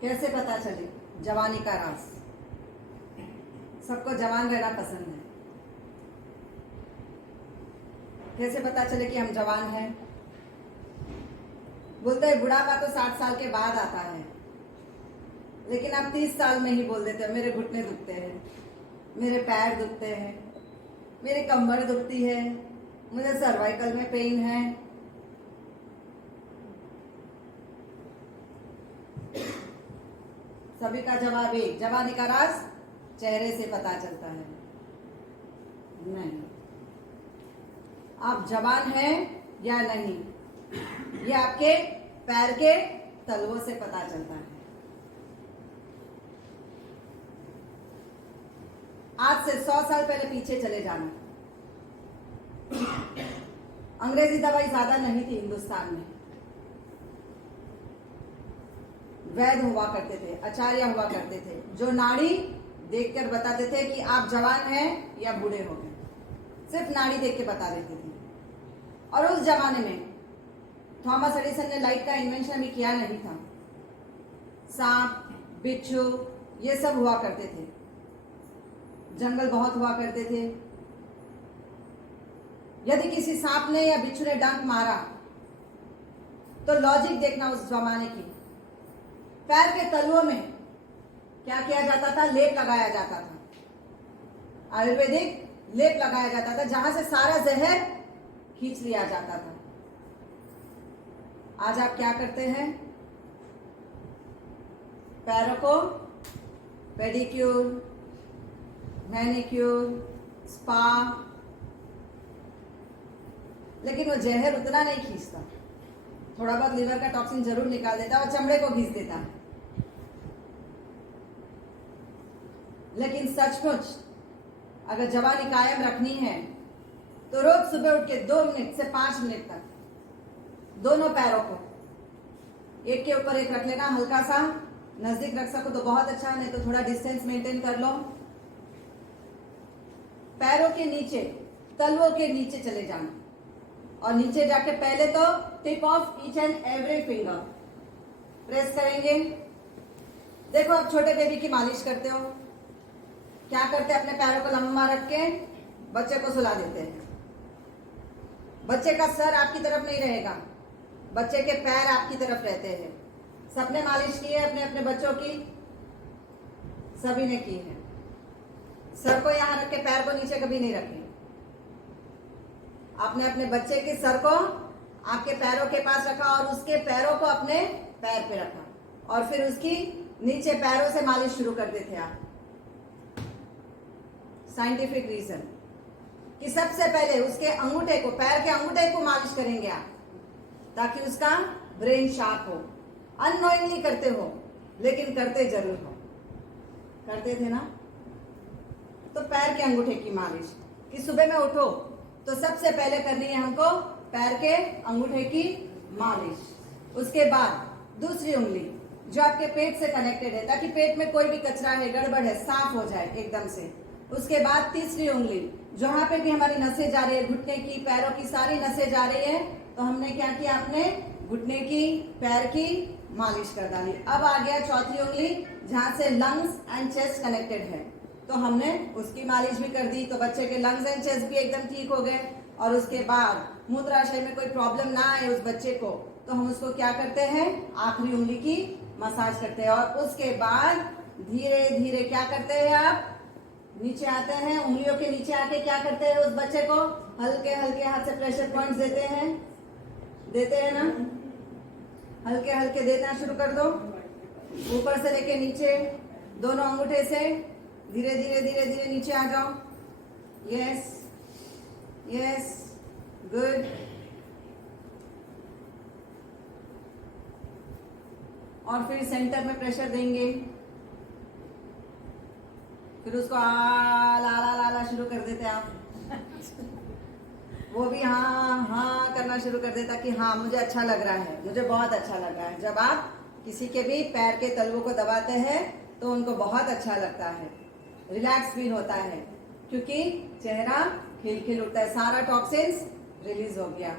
कैसे पता चले जवानी का राज? सबको जवान रहना पसंद है। कैसे पता चले कि हम जवान हैं? बोलते हैं बुढ़ापा तो 60 साल के बाद आता है, लेकिन आप 30 साल में ही बोल देते हो मेरे घुटने दुखते हैं, मेरे पैर दुखते हैं, मेरी कमर दुखती है, मुझे सर्वाइकल में पेन है। सभी का जवाब एक, जवानी का राज चेहरे से पता चलता है। नहीं, आप जवान हैं या नहीं, ये आपके पैर के तलवों से पता चलता है। आज से 100 साल पहले पीछे चले जाना, अंग्रेजी दवाई ज्यादा नहीं थी हिंदुस्तान में। वैद्य हुआ करते थे, आचार्य हुआ करते थे, जो नाड़ी देखकर बताते थे कि आप जवान हैं या बूढ़े हो गए। सिर्फ नाड़ी देख के बता देते थे। और उस जमाने में थॉमस एडिसन ने लाइट का इन्वेंशन अभी किया नहीं था। सांप, बिच्छू ये सब हुआ करते थे, जंगल बहुत हुआ करते थे। यदि किसी सांप ने या बिच्छू ने डंक मारा तो लॉजिक देखना उस जमाने की, पैर के तलुओं में क्या किया जाता था? लेप लगाया जाता था। आयुर्वेदिक लेप लगाया जाता था, जहां से सारा जहर खींच लिया जाता था। आज आप क्या करते हैं? पैरों को पेडिक्योर, मैनिक्योर, स्पा, लेकिन वो जहर उतना नहीं खींचता। थोड़ा बहुत लिवर का टॉक्सिन जरूर निकाल देता है और चमड़े को घिस देता है। लेकिन सचमुच अगर जवानी कायम रखनी है तो रोज सुबह उठ के 2 मिनट से 5 मिनट तक दोनों पैरों को एक के ऊपर एक रख लेना। हल्का सा नजदीक रख सको तो बहुत अच्छा, नहीं तो थोड़ा डिस्टेंस मेंटेन कर लो। पैरों के नीचे, तलवों के नीचे चले जाना और नीचे जाके पहले तो tip of each and every finger press करेंगे। देखो आप छोटे बेबी की मालिश करते हो, क्या करते हैं? अपने पैरों को लंबा रख के बच्चे को सुला देते हैं। बच्चे का सर आपकी तरफ नहीं रहेगा, बच्चे के पैर आपकी तरफ रहते हैं। सबने मालिश की है अपने अपने बच्चों की? सभी ने की है। सर को यहां रख के पैर को नीचे कभी नहीं रखें। आपने अपने बच्चे के सर को आपके पैरों के पास रखा और उसके पैरों को अपने पैर पे रखा और फिर उसकी नीचे पैरों से मालिश शुरू करते थे आप। साइंटिफिक रीजन कि सबसे पहले उसके अंगूठे को, पैर के अंगूठे को मालिश करेंगे आप, ताकि उसका ब्रेन शार्प हो। अननोइंगली करते हो, लेकिन करते जरूर हो। करते थे ना? तो पैर के अंगूठे की मालिश कि सुबह में उठो तो सबसे पहले करनी है हमको पैर के अंगूठे की मालिश। उसके बाद दूसरी उंगली जो आपके पेट से कनेक्टेड है, ताकि पेट में कोई भी कचरा है, गड़बड़ है, साफ हो जाए एकदम से। उसके बाद तीसरी उंगली, जहां पे भी हमारी नसें जा रही है, घुटने की, पैरों की सारी नसें जा रही है, तो हमने क्या किया? आपने घुटने की, पैर की मालिश कर डाली। अब आ गया चौथी उंगली, जहां से लंग्स एंड चेस्ट कनेक्टेड है, तो हमने उसकी मालिश भी कर दी। तो बच्चे के लंग्स एंड चेस्ट भी एकदम ठीक हो गए। और उसके बाद मूत्राशय में कोई प्रॉब्लम ना आए उस बच्चे को, तो हम उसको क्या करते हैं? आखिरी उंगली की मसाज करते हैं। और उसके बाद धीरे धीरे क्या करते हैं? आप नीचे आते हैं, उंगलियों के नीचे आके क्या करते हैं? उस बच्चे को हल्के हल्के हाथ से प्रेशर पॉइंट्स देते हैं ना? हल्के हल्के देना शुरू कर दो, ऊपर से लेके नीचे, दोनों अंगूठे से धीरे धीरे धीरे धीरे नीचे आ जाओ। Yes yes, good. और फिर सेंटर में प्रेशर देंगे। फिर उसको ला ला ला ला शुरू कर देते हैं आप। वो भी हाँ हाँ करना शुरू कर देता कि हाँ मुझे अच्छा लग रहा है, मुझे बहुत अच्छा लग रहा है। जब आप किसी के भी पैर के तलवों को दबाते हैं तो उनको बहुत अच्छा लगता है, रिलैक्स फील होता है, क्योंकि चेहरा खिलखिल उठता है, सारा टॉक्सिन्स रिलीज हो गया।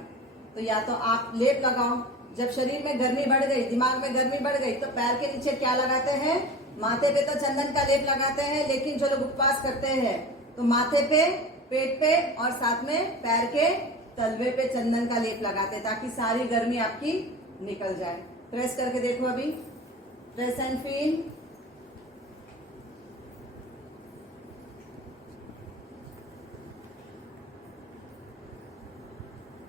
तो या तो आप लेप लगाओ जब शरीर में गर्मी बढ़ गई, दिमाग में गर्मी बढ़ गई, तो पैर के नीचे क्या लगाते हैं? माथे पे तो चंदन का लेप लगाते हैं, लेकिन जो लोग उपवास करते हैं तो माथे पे, पेट पे और साथ में पैर के तलवे पे चंदन का लेप लगाते हैं, ताकि सारी गर्मी आपकी निकल जाए। प्रेस करके देखो अभी, प्रेस एंड फील।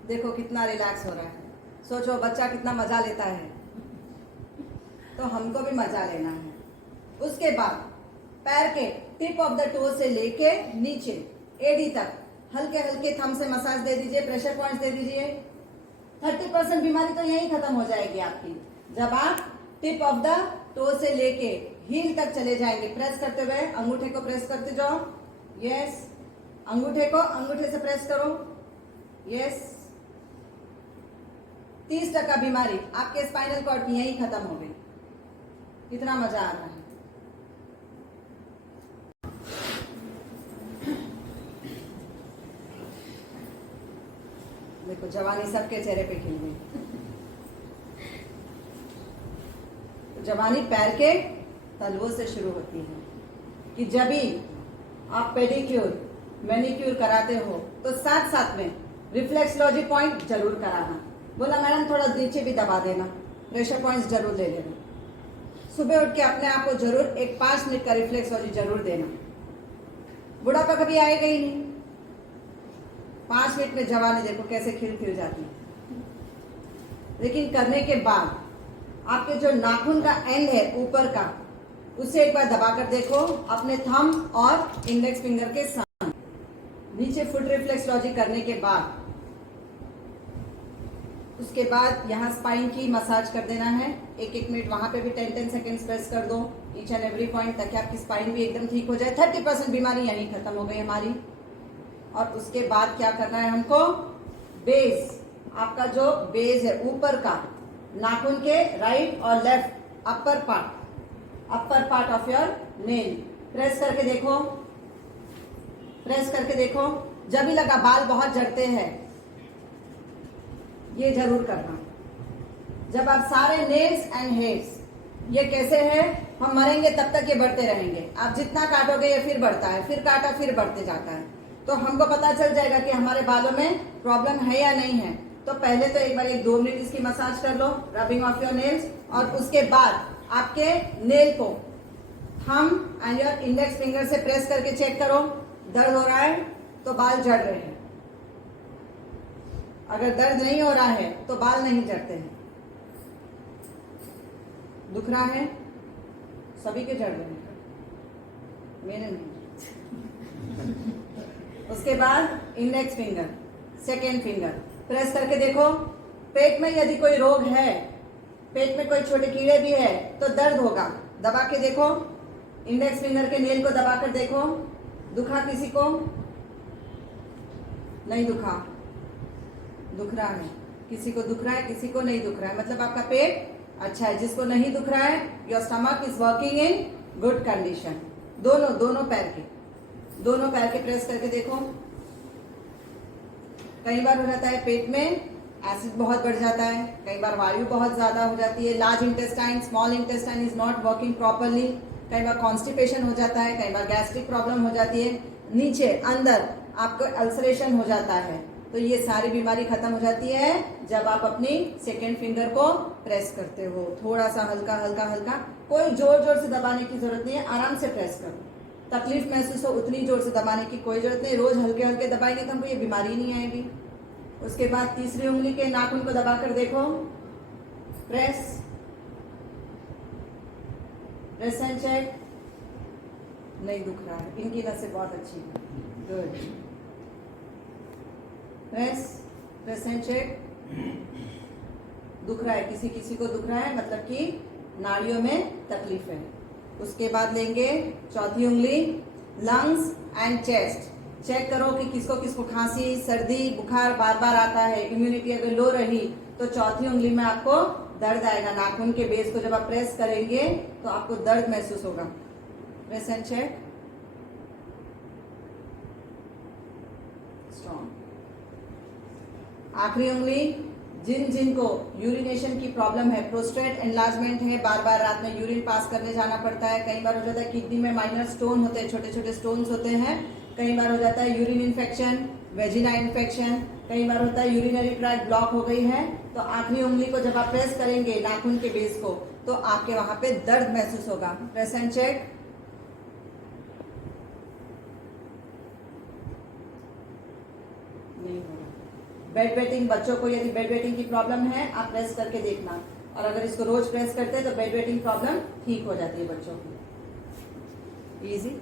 देखो कितना रिलैक्स हो रहा है। सोचो बच्चा कितना मजा लेता है, तो हमको भी मजा लेना है। उसके बाद पैर के टिप ऑफ द टो से लेके नीचे एडी तक हल्के हल्के थंब से मसाज दे दीजिए, प्रेशर पॉइंट्स दे दीजिए। 30% बीमारी तो यही खत्म हो जाएगी आपकी, जब आप टिप ऑफ द टो से लेके हील तक चले जाएंगे। प्रेस करते हुए अंगूठे को प्रेस करते जाओ। यस, अंगूठे को अंगूठे से प्रेस करो। यस, 30% बीमारी आपके स्पाइनल कॉर्ड की यही खत्म हो गई। कितना मजा आ रहा है। देखो जवानी सबके चेहरे पे खिल गई। जवानी पैर के तलवों से शुरू होती है कि जब भी आप पेडिक्योर मैनिक्योर कराते हो तो साथ साथ में रिफ्लेक्सोलॉजी पॉइंट जरूर कराना। बोला मैडम थोड़ा नीचे भी दबा देना, प्रेशर पॉइंट्स जरूर ले लेना। सुबह उठ के अपने आप को जरूर एक 5 मिनट का रिफ्लेक्सोलॉजी जरूर देना। बुढ़ापा कभी आएगा ही नहीं। 5 मिनट में जवानी देखो कैसे खिल जाती है। लेकिन करने के बाद आपके जो नाखून का एंड है ऊपर का, उसे एक बार दबाकर देखो अपने थंब और इंडेक्स फिंगर के साथ। नीचे फुट रिफ्लेक्सोलॉजी करने के बाद उसके बाद यहाँ स्पाइन की मसाज कर देना है। 1-1 मिनट वहां पे भी 10-10 सेकेंड्स प्रेस कर दो ईच एंड एवरी पॉइंट, ताकि आपकी स्पाइन भी एकदम ठीक हो जाए। 30% बीमारी यहीं खत्म हो गई हमारी। और उसके बाद क्या करना है हमको? बेस, आपका जो बेस है ऊपर का नाखून के राइट और left upper part of your nail, press करके देखो, प्रेस करके देखो। जब भी लगा बाल बहुत झड़ते हैं, ये जरूर करना। जब आप सारे नेल्स एंड हेयर्स, ये कैसे है, हम मरेंगे तब तक ये बढ़ते रहेंगे। आप जितना काटोगे ये फिर बढ़ता है, फिर काटा फिर बढ़ते जाता है। तो हमको पता चल जाएगा कि हमारे बालों में प्रॉब्लम है या नहीं है। तो पहले तो एक बार 1-2 मिनट इसकी मसाज कर लो, रबिंग ऑफ योर नेल्स। और उसके बाद आपके नेल को thumb and your index finger से प्रेस करके चेक करो, दर्द हो रहा है तो बाल झड़ रहे हैं। अगर दर्द नहीं हो रहा है तो बाल नहीं झड़ते हैं। दुख रहा है, सभी के झड़ रहे हैं, मेरे नहीं। उसके बाद index finger, second finger press करके देखो। पेट में यदि कोई रोग है, पेट में कोई छोटे कीड़े भी है तो दर्द होगा। दबा के देखो, इंडेक्स फिंगर के नेल को दबा कर देखो। दुखा किसी को? नहीं दुखा, दुख रहा है। किसी को दुख रहा है, किसी को नहीं दुख रहा है, मतलब आपका पेट अच्छा है। जिसको नहीं दुख रहा है, your stomach is working in good condition. दोनों पैर के प्रेस करके देखो। कई बार हो जाता है पेट में एसिड बहुत बढ़ जाता है, कई बार वायु बहुत ज्यादा हो जाती है, large intestine small intestine is not working properly, कई बार कॉन्स्टिपेशन हो जाता है, कई बार गैस्ट्रिक प्रॉब्लम हो जाती है, नीचे अंदर आपको अल्सरेशन हो जाता है। तो ये सारी बीमारी खत्म हो जाती है जब आप अपनी सेकेंड फिंगर को प्रेस करते हो। थोड़ा सा हल्का हल्का हल्का, कोई जोर जोर से दबाने की जरूरत नहीं है, आराम से प्रेस करो। तकलीफ महसूस हो उतनी जोर से दबाने की कोई जरूरत नहीं। रोज हल्के हल्के दबाएंगे तो हमको ये बीमारी नहीं आएगी। उसके बाद तीसरी उंगली के नाखून को दबाकर देखो, प्रेस एंड चेक। नहीं दुख रहा है, इनकी नसें बहुत अच्छी है, गुड। Press and check. दुख रहा है, किसी किसी को दुख रहा है, मतलब कि नाड़ियों में तकलीफ है। उसके बाद लेंगे चौथी उंगली, लंग्स एंड चेस्ट। चेक करो कि किसको किसको खांसी, सर्दी, बुखार बार बार आता है, इम्यूनिटी अगर लो रही तो चौथी उंगली में आपको दर्द आएगा। नाखून के बेस को जब आप प्रेस करेंगे तो आपको दर्द महसूस होगा। Press and check, strong. आखिरी उंगली जिन जिन को यूरिनेशन की प्रॉब्लम है, प्रोस्टेट एनलार्जमेंट है, बार बार रात में यूरिन पास करने जाना पड़ता है, कई बार हो जाता है किडनी में माइनर स्टोन होते हैं, छोटे छोटे स्टोन्स होते हैं, कई बार हो जाता है यूरिन इन्फेक्शन, वेजिना इन्फेक्शन, कई बार होता है यूरिनरी ट्रैक ब्लॉक हो गई है, तो आखिरी उंगली को जब आप प्रेस करेंगे नाखून के बेस को तो आपके वहां पे दर्द महसूस होगा। Press and check. नहीं होगा। बेड वेटिंग, बच्चों को यदि बेड वेटिंग की प्रॉब्लम है आप प्रेस करके देखना, और अगर इसको रोज प्रेस करते हैं तो बेड वेटिंग प्रॉब्लम ठीक हो जाती है बच्चों की। इजी।